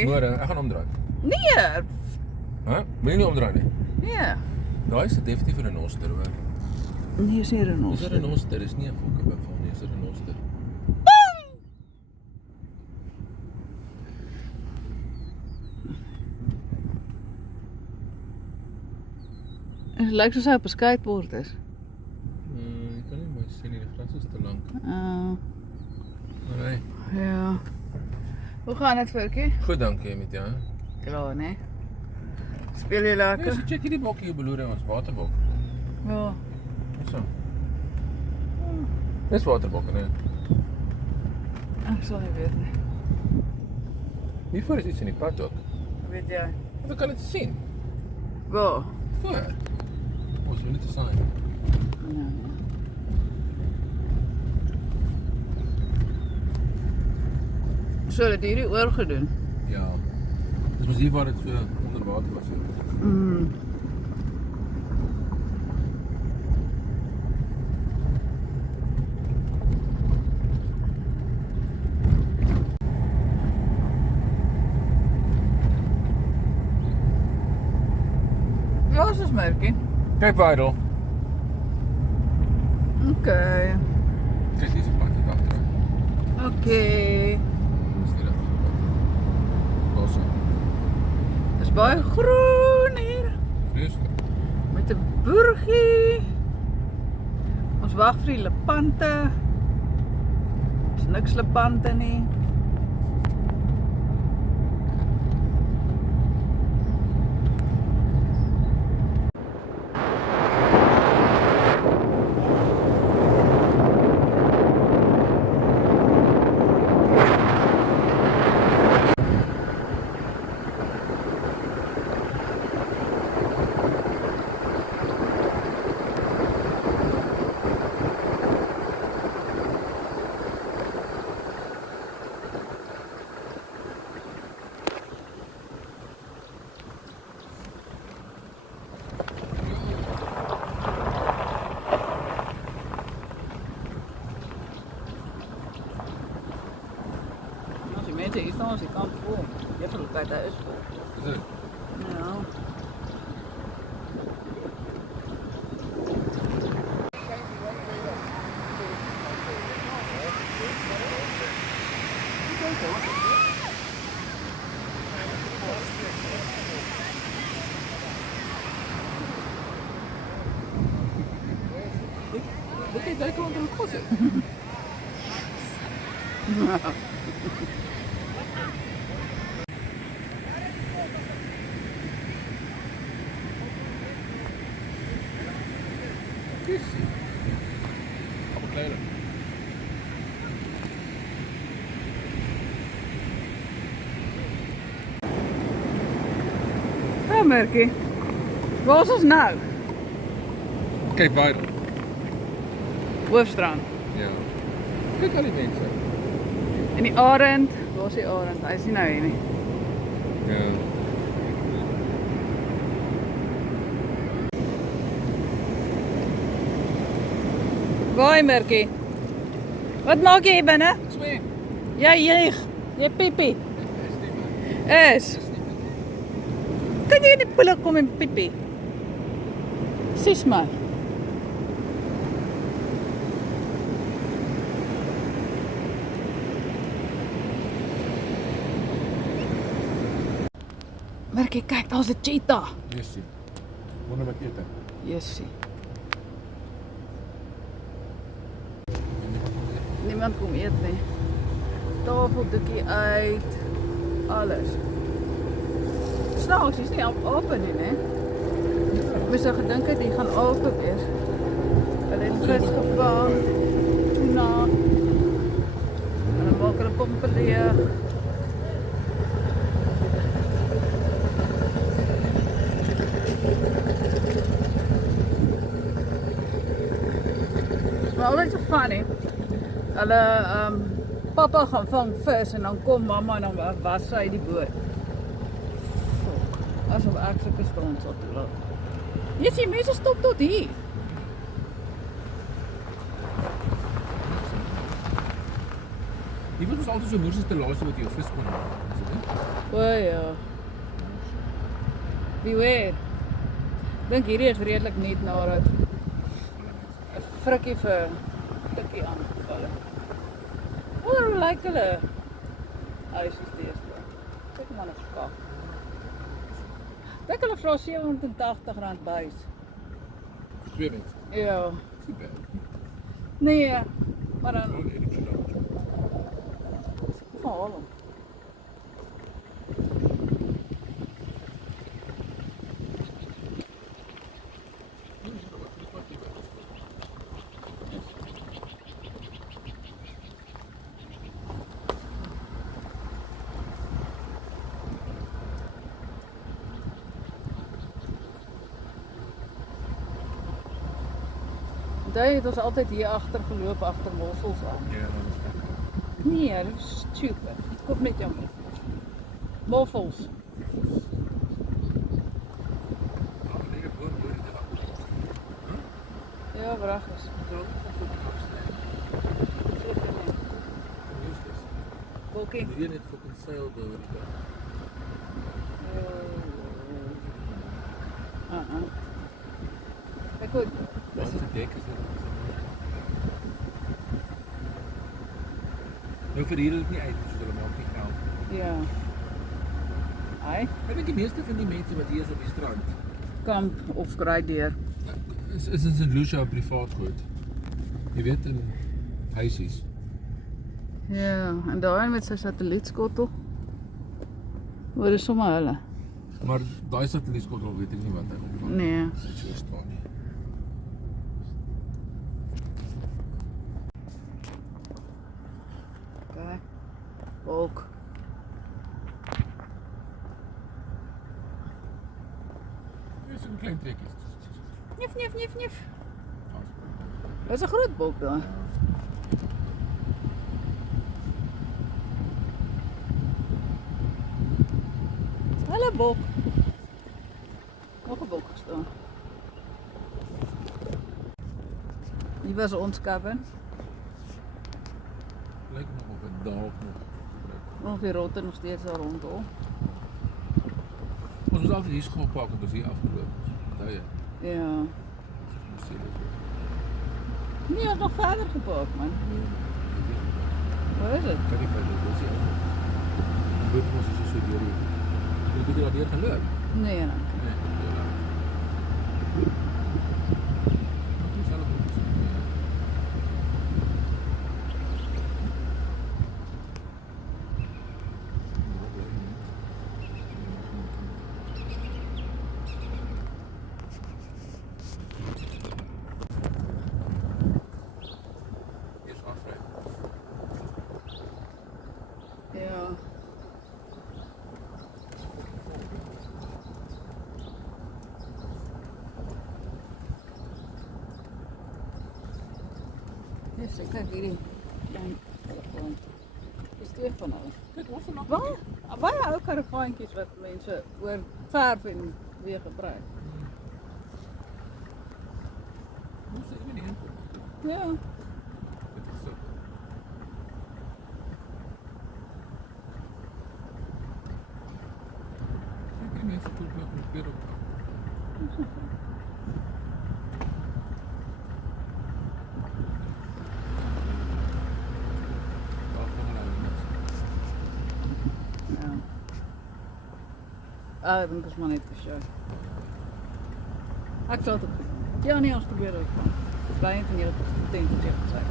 Merkie. Môre, ek gaan omdraai. Nee. Hæ? Wil jy nie omdraai nie? Nee. Daai is definitief 'n renoster hoor. Nee, is nie Dis 'n renoster. renoster, dis nie 'n fokkebuffel nie, dis 'n renoster. Het lyk soos hy op 'n skateboard is. Ek kan nie mooi sien nie, die gras is te lank. Nee. Ja. Hoe gaan dit, Virkie? Goed, dankie met jou. Klaar, né? Speel jy Ja, lekker? so check hierdie bokkie hier beloer ons waterbok. Ja. So. Dis waterbokke, né? Ek sal nie weet nie. Hier voor is iets in die pad ook. Weet jy? Ek kan dit sien. Waar? Voor. Ons moet net te sign. Ja. So, het hierdie oorgedoen? Ja. Dis mos hier waar dit so onder water was. Ja. Waar is ons merkie? Kyk Weidel. Okay. Kyk dis 'n pad hier agter. Okay. Dis nie reg. Los. Dis baie groen hier. Vreeslik. Met 'n boertjie. Ons wag vir die lepante. Is niks lepante nie. Als die mensen hier staan, als die kant vol. Je hebt elkaar thuis vol. Is dit? Ja. Dit jy kan onder die kos sit. Dis. Op 'n kleiner. Ja, merkie. Waar is ons nou? Kyk Weidel. Hoofstrand. Ja. Kyk al die mense. En die arend. Waar is die arend? Hy is nie nou hier nie. Ja. Waar, merkie? Wat maak jy hier binne? Swem. Jy jeug. Jy piepie. Is nie man. Is. Kan jy in die poel kom en piepie? Sis maar. Merkie, kyk, daar's 'n cheetah. Jessie. Wonder wat eet hy. Jessie. Niemand kom eet nie. Tafeldoekie uit. Alles. Snaaks, is nie open nie, né? Mens sou gedink het die gaan open wees. Hulle het vis gevang. Tuna. En dan maak hulle pompe leeg. Maar altyd so funny. Hulle pappa gaan vang vis en dan kom mamma en dan was sy die boot. Fok. Asof ek sulke stront sal toelaat. Jy sien mense stop tot hier. Die was ons altyd so moes is die laaste wat jy jou vis kon maak. Is dit nie? O ja. Beware. Dink hierdie is redelik net nadat 'n frikkie vir tikkie aangeval het. O, hoe lyk hulle? Huisies deesdae. Kyk maar na skak. Dink hulle vra R780 bys. Vir 2 mense. Ja. Dis nie bad. Nee, maar dan Oh, nee, dit is dan. val hom. Daai het ons altyd hier agter geloop agter mossels aan. Ja, dat is lekker. Nee, dit is stupid. Koop net jou moffels. Oh, lekker boom hoor die dag. Ja, braggies. Zo, dat is afsnij. Seker nie. Useless. Bokkie. Die net fucking sailed oor die dag. Ek goed. Wat se dek is dit? Nou vir hier dit nie uit, soos hulle maak nie geld. Ja. Ai, Ek dink die meeste van die mense wat hier is op die strand kamp of kry deur. is in St. Lucia privaat goed. Jy weet in huisies. Ja, en daai met sy satellietskottel. Hoor is sommer hulle. Maar daai satellietskottel weet ek nie wat hy opvang. Nee. Dit so staan nie. Okay. Ook. Dis 'n klein trekkie. Nif nif nif nif. Dis 'n groot bok daai. Hallo bok. Nog 'n bok gestaan. Die was ons cabin. Lyk nog op 'n dalk nog. Nog die rotte nog steeds daar rondom. Ons was altyd hier skoolpak en ons hier afgeloop. Onthou jy? Ja. Ons sien dit. Nee, ons nog verder gepark man. Waar is dit? Kan nie verder, dis hier. Moet ons is so deur hier. Jy moet daar deur gaan loop. Nee, nee. Nee, ja. Wat is hulle moet sê? Is afry. Ja. Dis kyk hierdie klein telefoon. Dis twee van hulle. Kyk, ons nog Baie ou karavaantjies wat mense oor verf en weer gebruik. Ons is nie in. Ja. Dit is so. Seker mense koop nog probeer op. Daar van hulle mense. Ja. Ah, dan is maar net vir show. Ek sal dit. Ja, nee, ons probeer dit van. Baie van julle tent het jy gesê.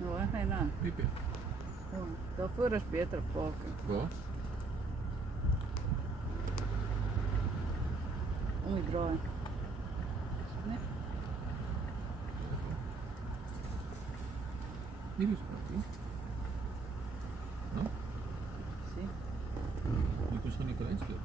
Nou, ek gaan na. Piepie. Oh, daarvoor is beter parking. Waar? Om die draai. Nee. Hier is parking. Nou, Sien. jy kon gewoon nie kan inspeel.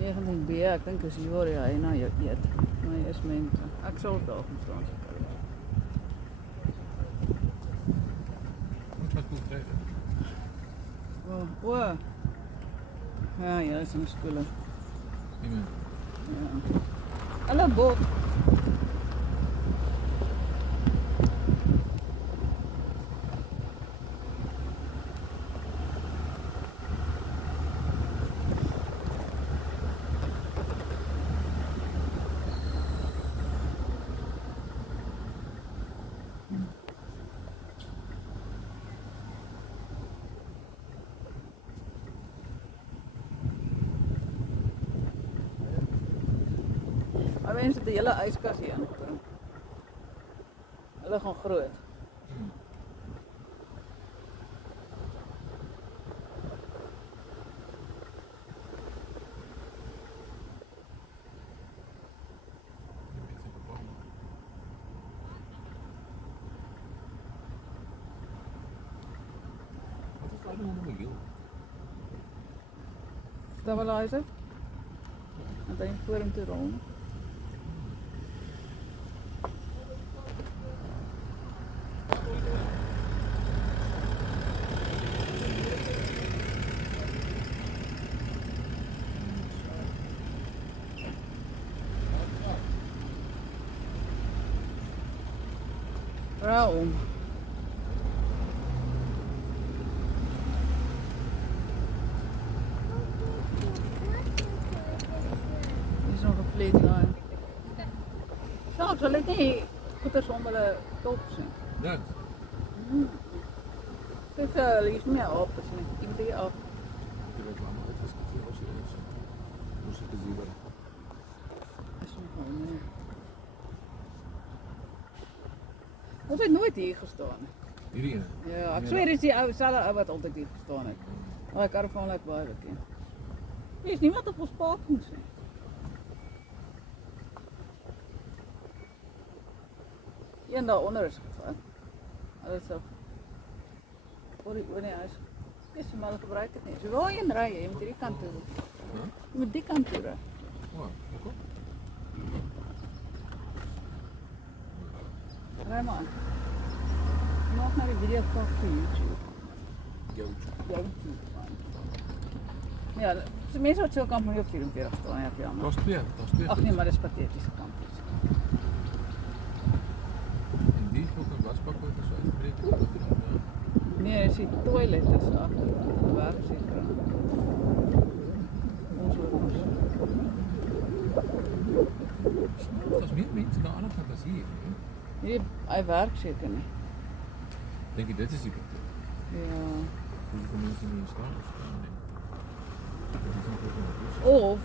19B, ek dink is hier waar hy na jou eet. Maar hy is mense. Ek sal daar kom staan. Moet wat goed krijgen. O. Ja, jy is in skole. Amen. Ja. Hallo Bob. Maar mense het die hele yskas hier ingebring. Hulle gaan groot. Wat is daar nou onder mijn wiel? Stabilizer. En dan voor hem te rol. Raum. Hier is nog een vleeslijn. Zo, zal ik niet goed als om de top zijn? Ja. Kijk, er is meer op, dus ik moet die af. Ik weet wel, maar het is niet heel serieus. Moest ik het zien. Dat is nog wel meer. Ons het nooit hier gestaan. Hierdie. Ja, ek sweer is die ou selfe ou wat altyd hier gestaan het. Daai karavaan lyk baie bekend. Hier is niemand op ons pad nie. Een daaronder is gevat. Hulle so. Voor die huis. Dis maar gebruik dit nie. So waar jy ry, jy moet hierdie kant toe. Huh? Jy moet die kant toe ry. Oh, oké. Ry maar. Jy maak nou die video vir YouTube. YouTube. Ja, mense wat so kamp moet op 44 staan, ja, jammer. Dat is twee. Ag nee, maar dis patetiese kamp. En die fucking wasbak wordt er zo uitgebreid. Nee, is die toilet is agter. Waar is dit? Ons wordt Dat is meer mensen dan aan het hier. hier, hy werk seker nie. Denk je, dit is die punt? Ja. Hoeveel mensen niet in staan of staan? Nee. Of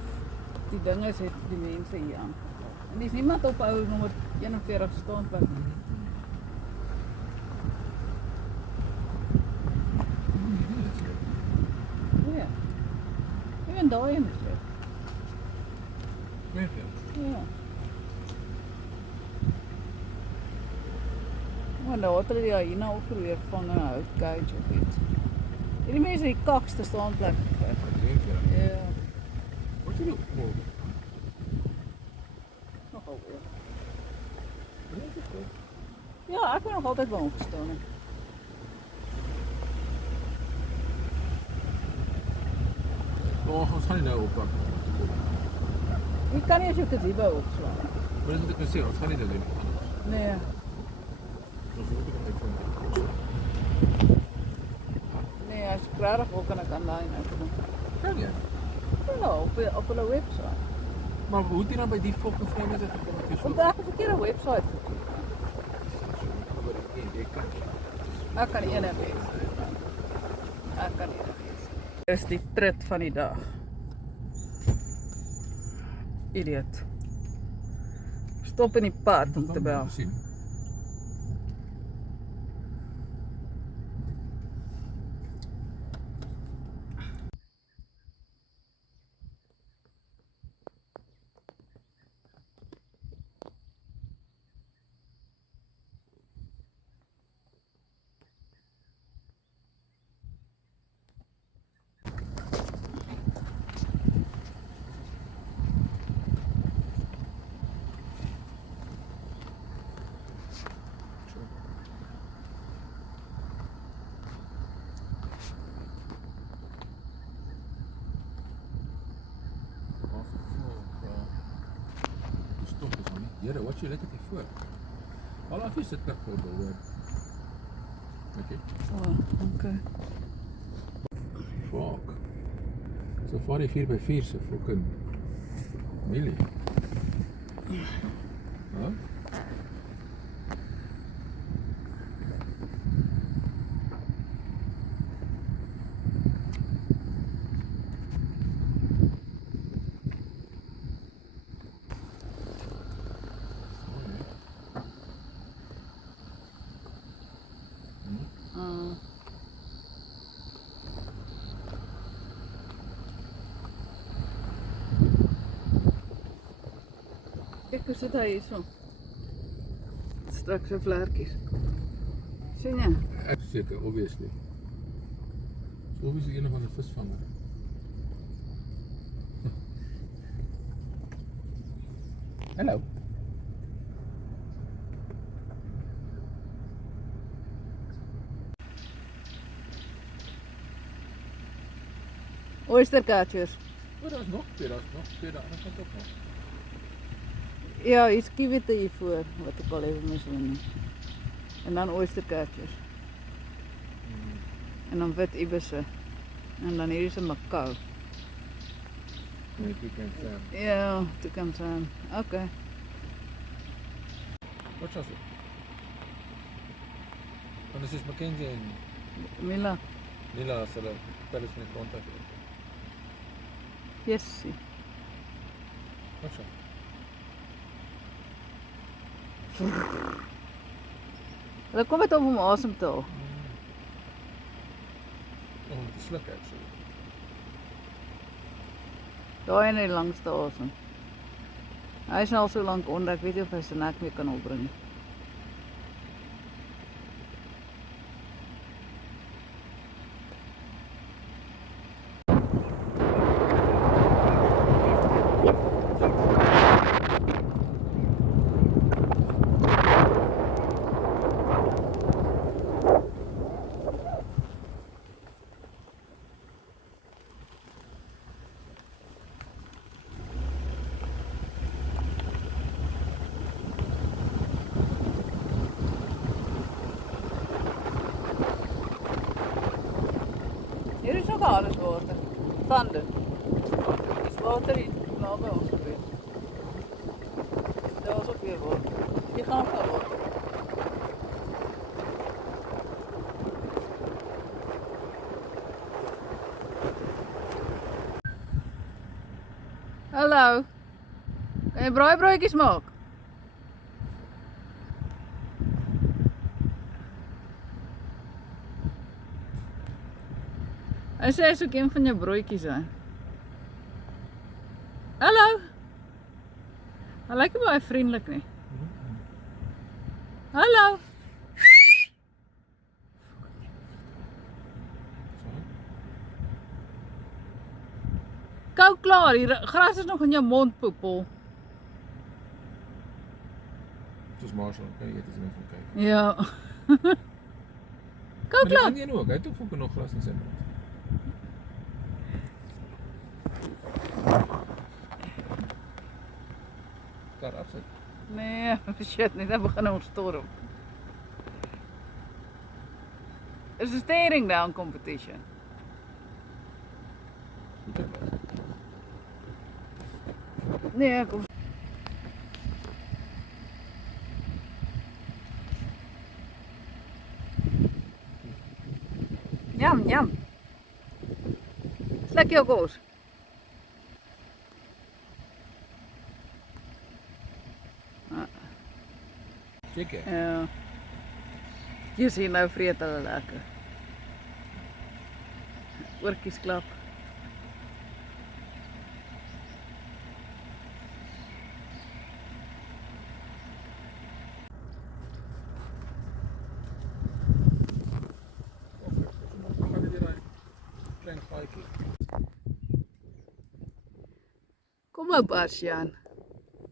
die dinge het die mense hier aangeval. En dis niemand op ou nommer 41 standplek nie. Ja. Even daai in is weg. Ja. Maar nou het hulle die hyena ook probeer vang in 'n houtcage of iets. Hierdie mense het die kakste staanplek gekry. Ja. Wat je doet? Nogal weer. Ja, ek ben nog altyd bang gestaan het. Oh, ons gaan nie nou oppakken. Jy kan nie as jou gazebo opslaan. Maar dat moet ik me zeggen, ons gaan niet dat doen. Nee. Ons moet ik even Nee, as ek regtig wil kan ek aanlyn uitkom. Kan je? Ja, op hulle webwerf. Maar hoe het jy dan by die fucking vreemde dat gekom het? Op daai verkeerde webwerf gekyk. Ek kan enige wees. Ek kan enige wees. Dis die trit van die dag. Idiot. Stop in die pad om te bel. Here, wat jy lekker hier voor. Al af jy sitplek gordel hoor. Okay. Oh, okay. Fuck. Safari 4x4 se fucking milie. Huh? Kijk, hoe zit hij hier zo? Straks een vlerkjes. Sien je? Seker, obviously. So obviously een van die visvanger. Hallo. Oysterkaartjes. Oh, daar is nog twee, daar aan de kant ook nog. Ja, iets kiewite hiervoor, wat ik al even mis doen. En dan oysterkaartjes. En dan wit ibissen. En dan hier is een Macau. Nee, Toucan Sam. Ja, Toucan Sam. Oké. Wat was het? Want dit is Mackenzie en Mila. Nila as hulle pelles van die grond af. Jessie. Wat so? Hulle kom net om asem te haal. Oh, dit is sluk actually. Daai en die langste asem. Hy is al so lank onder, ek weet nie of hy sy nek mee kan opbring nie. Hier is ook alles water. Sande. Dis water hier naby ons gewees. Daar is ook weer water. Die gaan naar water. Hallo. Kan je braaibroodjes maken? Hij zei zoek een van je broodjes aan. Hallo. Hij lijkt me wel vriendelijk niet. Hallo. Kou klaar, hier gras is nog in je mond, poepel. Soos Marshall, kan jy dit eens van kyk. Ja. Kou Maar klaar. die ander ook, hy het ook fucking nog glas in sy mond. Daar afsit. Nee, shit, niet. Dat begint een storm. Het is een staring down competition. Goed op. Nee, kom. Jam, jam. Slek jou koos. Seker. Ja. Je ziet nou vreet hulle lekker. Oortjies klap. Gaan dit hier klein gaatjie. Kom nou Bastiaan.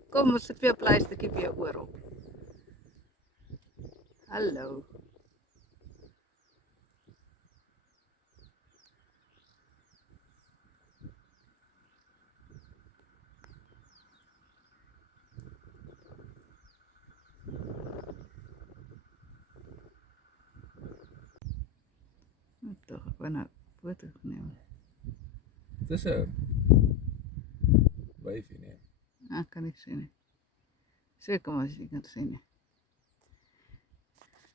Kom, ons sit weer 'n pleistertjie by jou oor op. Hallo. ek wou nou foto geneem. Dis 'n wyfie, nee. Ek kan nie sien nie. Seker maar as jy kan sien nie.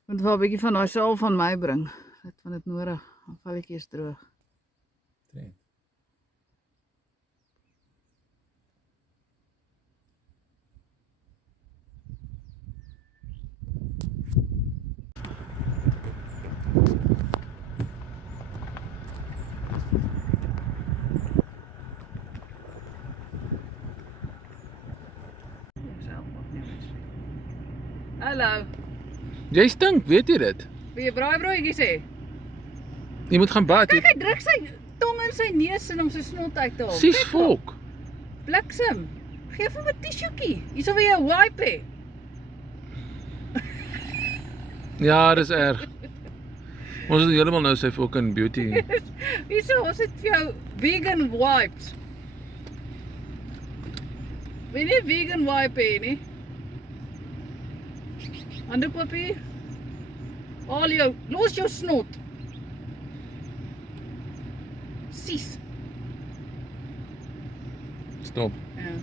Moet wel 'n bietjie van daai saal van my bring. Dit van dit nodig. Dan valletjie is droog. Trend. Hallo. Jy stink, weet jy dit? Wil jy braaibroodjies hê? Jy moet gaan bad. Kyk, hy druk sy tong in sy neus en om sy snot uit te haal. Sis Kyk maar. volk. Bliksem. Geef hom 'n tissuetjie. Hier sal jy 'n wipe hê. Ja, dis erg. Ons het heeltemal nou sy fucking beauty. Hierso, ons het vir jou vegan wipes. Wil jy vegan wipe hê nie? Handepapier. Al jou, los jou snot. Sis. Stop. Ja.